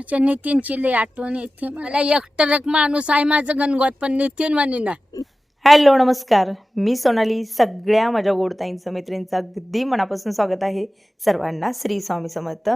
अच्छा नितीनची लय आठवण येते. मला एकटरक माणूस आहे माझं गणगोत पण नितीन म्हणे ना. हॅलो नमस्कार. मी सोनाली सगळ्या माझ्या गोडताईंचं मैत्रिणींचं अगदी मनापासून स्वागत आहे सर्वांना श्री स्वामी समर्थ.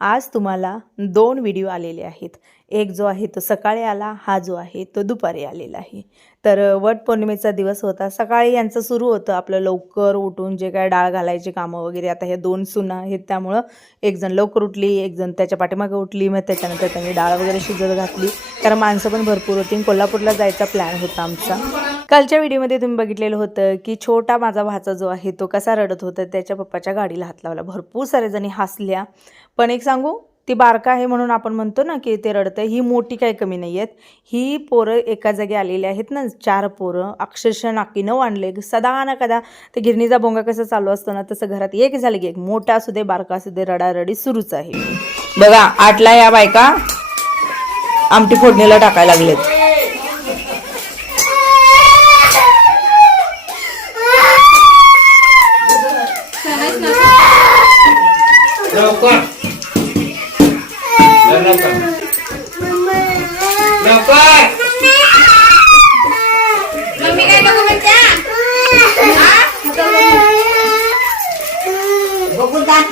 आज तुम्हाला दोन व्हिडिओ आलेले आहेत. एक जो आहे तो सकाळी आला हा जो आहे तो दुपारी आलेला आहे. तर वट पौर्णिमेचा दिवस होता. सकाळी यांचं सुरू होतं. आपलं लवकर उठून जे काय डाळ घालायची कामं वगैरे आता हे दोन सुना आहेत त्यामुळं एकजण लवकर उठली एकजण त्याच्या पाठीमागे उठली मग त्याच्यानंतर त्यांनी डाळ वगैरे शिजत घातली. कारण माणसं पण भरपूर होती. कोल्हापूरला जायचा प्लॅन होता आमचा. कालच्या व्हिडिओमध्ये तुम्ही बघितलेलं होतं की छोटा माझा भाचा जो आहे तो कसा रडत होता त्याच्या पप्पाच्या गाडीला हात लावला. भरपूर सारे जणी हसल्या. पण एक सांगू ती बारका आहे म्हणून आपण म्हणतो ना की ते रडतं ही मोठी काही कमी नाही आहेत. ही पोरं एका जागी आलेली आहेत ना चार पोरं अक्षरशः नाकी न आणले सदा ना कदा ते गिरणीचा बोंगा कसं चालू असतो ना तसं घरात एक झालं की एक. मोठा असू दे बारका असू दे रडारडी सुरूच आहे. बघा आठला या बायका आमटी फोडणीला टाकायला लागलेत लवकर लवकर लवकर बघू दात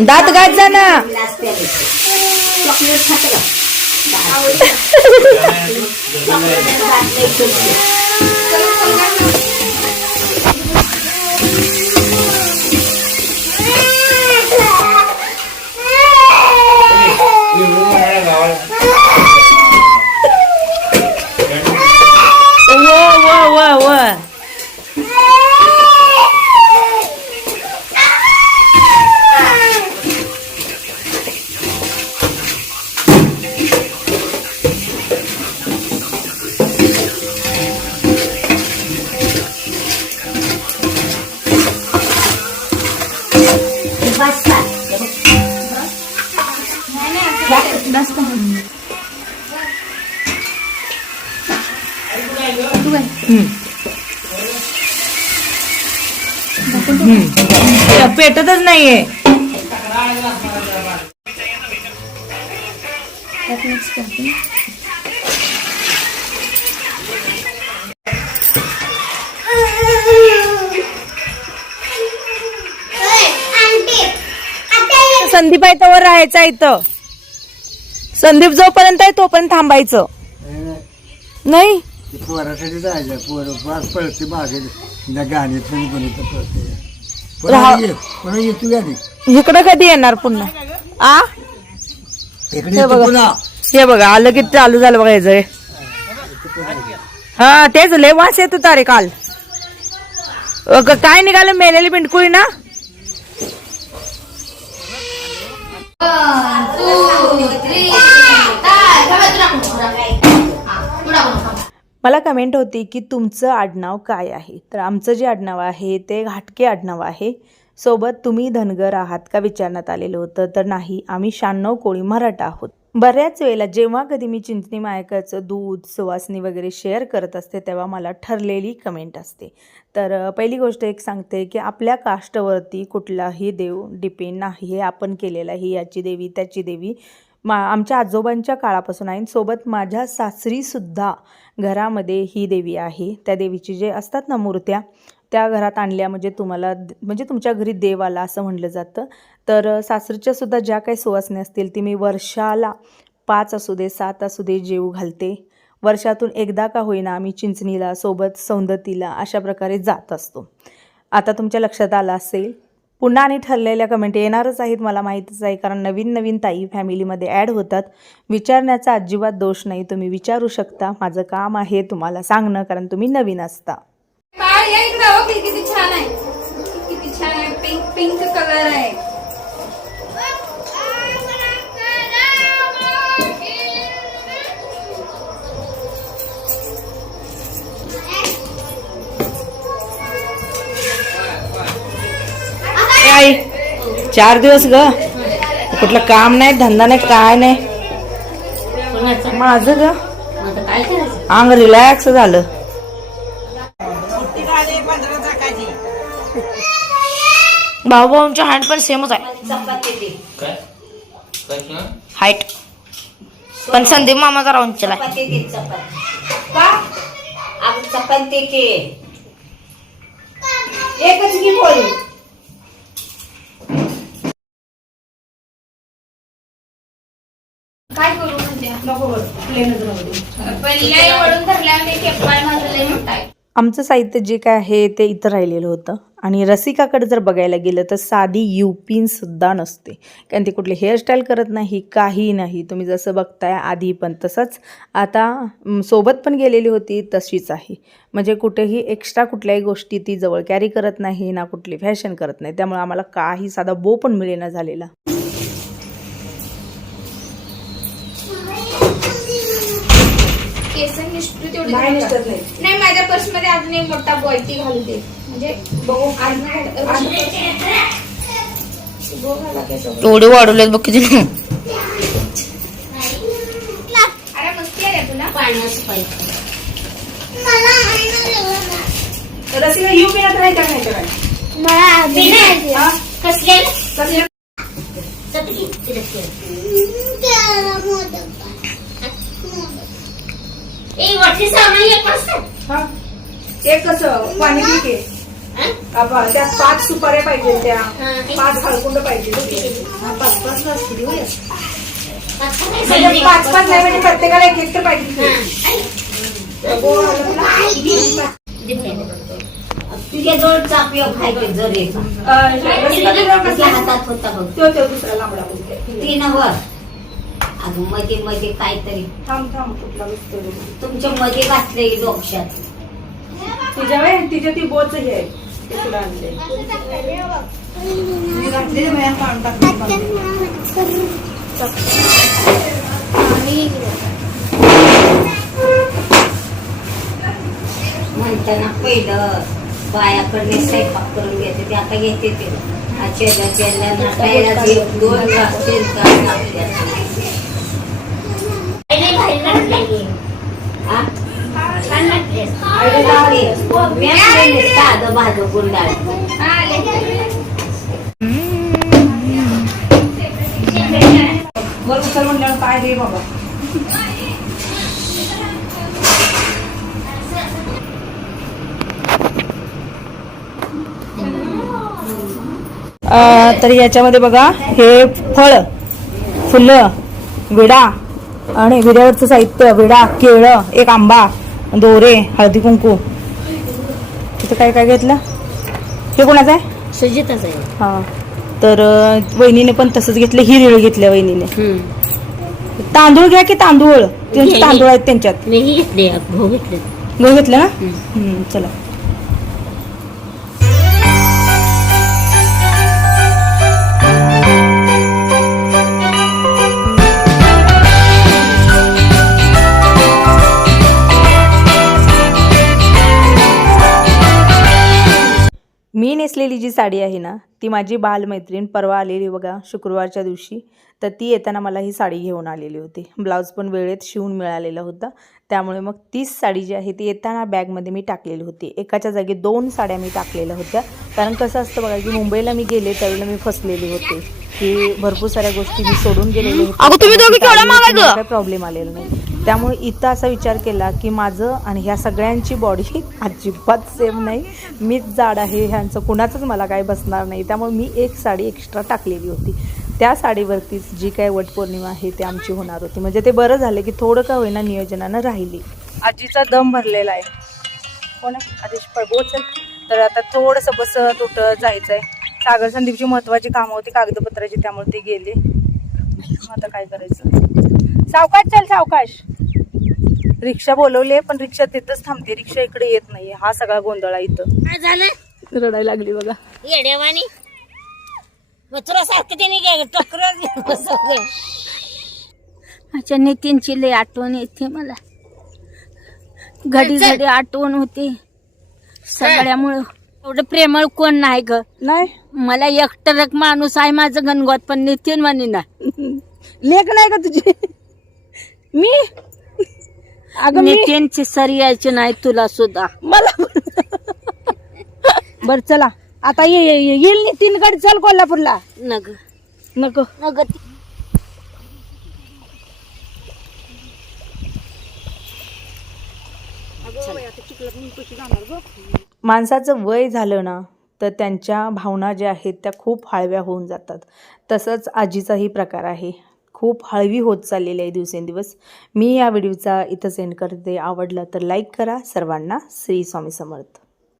दात बघू दात गात जा ना नाचते चॉकलेट खात का पेटतच नाहीये. संदीप आहे तोवर राहायचं इथं. संदीप जोपर्यंत आहे तोपर्यंत थांबायचं. नाही? पोरासाठी जायचं. पोरं पाच पळते मागे. न गाणी कोणी कोणी तर पळते. राहा- पुन्हा ये पुन्हा ये तू गाडी इकडं कधी येणार पुन्हा? आ? इकडे हे येतो बघा. पुन्हा. हे बघा आलं की चालू झालं बघा याचं हा तेच लय वास येत होता रे काल काय निघालं मेलेली पिंटकुळी ना? मला कमेंट होती की तुमचं आडनाव काय आहे? तर आमचं जे आडनाव आहे ते घाटके आडनाव आहे. सोबत तुम्ही धनगर आहात का विचारण्यात आलेलं होतं. तर नाही आम्ही शहाण्णव कोळी मराठा आहोत. बऱ्याच वेळेला जेव्हा कधी मी चिंचणी मायकाचं दूध सुवासनी वगैरे शेअर करत असते तेव्हा मला ठरलेली कमेंट असते. तर पहिली गोष्ट एक सांगते की आपल्या काष्टवरती कुठलाही देव डिपेंड नाही. हे आपण केलेलं ही याची देवी त्याची देवी. मा आमच्या आजोबांच्या काळापासून आहे. सोबत माझ्या सासरीसुद्धा घरामध्ये ही देवी आहे. त्या देवीची जे असतात ना मूर्त्या त्या घरात आणल्या म्हणजे तुम्हाला म्हणजे तुमच्या घरी देव आला असं म्हटलं जातं. तर सासरीच्यासुद्धा ज्या काही सुवासने असतील ती मी वर्षाला पाच असू दे सात असू दे जेव घालते. वर्षातून एकदा का होईना आम्ही चिंचणीला सोबत सौंदतीला अशा प्रकारे जात असतो. आता तुमच्या लक्षात आलं असेल पुन्हा आणि ठरलेल्या कमेंट येणारच आहेत मला माहीतच आहे कारण नवीन नवीन ताई फॅमिलीमध्ये ॲड होतात. विचारण्याचा अजिबात दोष नाही तुम्ही विचारू शकता. माझं काम आहे तुम्हाला सांगणं कारण तुम्ही नवीन असता. हो, किती छान आहे. किती छान आहे. पिंक पिंक कलर आहे. चार दिवस ग. कुठलं काम नाही धंदा नाही काय नाही. माझं ग. आता काय करायचं? अंग रिलॅक्स झालं. भाऊ भाऊंच्या हँड पण सेमच आहे? हाईट पण संदीप मामा जरा उंचीला आहे. चपाती. एकच आमचं साहित्य जे काय आहे ते इथं राहिलेलं होतं. आणि रसिकाकडे जर बघायला गेलं तर साधी युपिनसुद्धा नसते. कारण ती कुठली हेअरस्टाईल करत नाही काही नाही. तुम्ही जसं बघताय आधी पण तसंच. आता सोबत पण गेलेली होती तशीच आहे. म्हणजे कुठेही एक्स्ट्रा कुठल्याही गोष्टी ती जवळ कॅरी करत नाही ना कुठली फॅशन करत नाही. त्यामुळे आम्हाला काही साधा बो पण मिळेना झालेला. केस निष्ठू तेवढी नाही माझ्या पर्समध्ये अजून एक मोठा बॉयटी घालू दे म्हणजे बघू. नाही. एवढे वाढवलेत बघ किती. अरे मस्ती आहे रे तुला. पाण्याचं पाहिजे रसिका यू पिण्यात नाही का नाही कसले चटकी तिला ठेव. सामान एक कसं पाणी पिके त्यात पाच सुपाऱ्या पाहिजे त्या. पाच हळकुंड पाहिजे. पाच पाच म्हणजे पाच पाच नाही म्हणजे प्रत्येकाला एक एक तर पाहिजे. तुझ्या जवळ चापयो खायचे जर येतो तुझ्या हातात होता बघ. तो तो दुसरा लांबडा बोलते ती नवर अगं मध्ये मध्ये काहीतरी. थांब थांब कुठला दिसतोय बघ. तुमच्या मध्ये घातलंय डोक्यात तिच्या वेळ तिच्या ती बोच हे आहे. ते तुला आणले मी घातलेलं बाया पाणी टाकून पाणी. म्हणताना पहिलं बायाकडे स्वयंपाक करून घ्यायचे ते आता घेते ते. नाटायला ते दोन तास. हा? अरे बापरे. मी असले नाही साधं भाजं गुंडाळ हा, आले. बरं उचल म्हणल्यावर काय रे बाबा तर याच्यामध्ये बघा हे फळ फुलं विडा आणि विड्यावरचं साहित्य विडा केळं एक आंबा. दोरे हळदी कुंकू. तिथं काय काय घेतलं? हे कोणाचं आहे? सुजितच आहे. हा. तर अं, वहिनीने पण तसंच घेतलं हिरळ घेतल्या वहिनीने. तांदूळ घ्या की तांदूळ? त्यांचे. तांदूळ आहेत त्यांच्यात. मी ही घेतले गहू घेतले गहू घेतलं ना? हम्म, चला. मी नेसलेली जी साडी आहे ना ती माझी बालमैत्रीण परवा आलेली बघा शुक्रवारच्या दिवशी. तर ती येताना मला ही साडी घेऊन आलेली होती. ब्लाऊज पण वेळेत शिवून मिळालेला होता. त्यामुळे मग तीच साडी जी आहे ती येताना बॅगमध्ये मी टाकलेली होती. एकाच्या जागी दोन साड्या मी टाकलेल्या होत्या. कारण कसं असतं बघा की मुंबईला मी गेले त्यावेळेला मी फसलेली होते. की भरपूर साऱ्या गोष्टी मी सोडून गेलेले होते. प्रॉब्लेम आलेला नाही. त्यामुळे इथं असा विचार केला की माझं आणि ह्या सगळ्यांची बॉडी अजिबात सेम नाही. मीच जाड आहे ह्यांचं कुणाचंच मला काय बसणार नाही. त्यामुळे मी एक साडी एक्स्ट्रा टाकलेली होती. त्या साडीवरतीच जी काय वटपौर्णिमा आहे ती आमची होणार होती. म्हणजे ते बरं झालं की थोडं का होईना नियोजनानं राहिली. आजीचा दम भरलेला आहे. कोण आदेश पळगोच तर आता थोडंसं बस तुटत जायचं आहे सागर संदीपची महत्वाची कामं होती कागदपत्राची त्यामुळे ती गेले. आता काय करायचं? सावकाश चल सावकाश. रिक्षा बोलवली पण रिक्षा तिथंच थांबते. रिक्षा इकडे येत नाही हा सगळा गोंधळ आहे इथं. झालं? रडायला लागली बघा. येड्यावानी? त्याने सगळं माझ्या नितीनची लय आठवण येते मला. घडी घडी आठवण होते. सगळ्यामुळं. एवढं प्रेमळ कोण नाही ग. नाही. मला एकटरक माणूस आहे माझं गणगोत पण नितीन म्हणे ना लेख नाही का तुझी? मी? अगं मी- नितीनची सर यायची नाही तुला सुद्धा. मला बर चला. आता ये- ये- ये- येईल नितीन गड चल कोल्हापूरला. नग. नग नग माणसाचं वय झालं ना तर त्यांच्या भावना ज्या आहेत त्या खूप हाळव्या होऊन जातात. तसंच आजीचाही प्रकार आहे. खूप हळवी होत चाललेली आहे दिवसेंदिवस. मी या व्हिडिओचा इथं सेंड करते. आवडलं तर लाईक करा. सर्वांना श्री स्वामी समर्थ.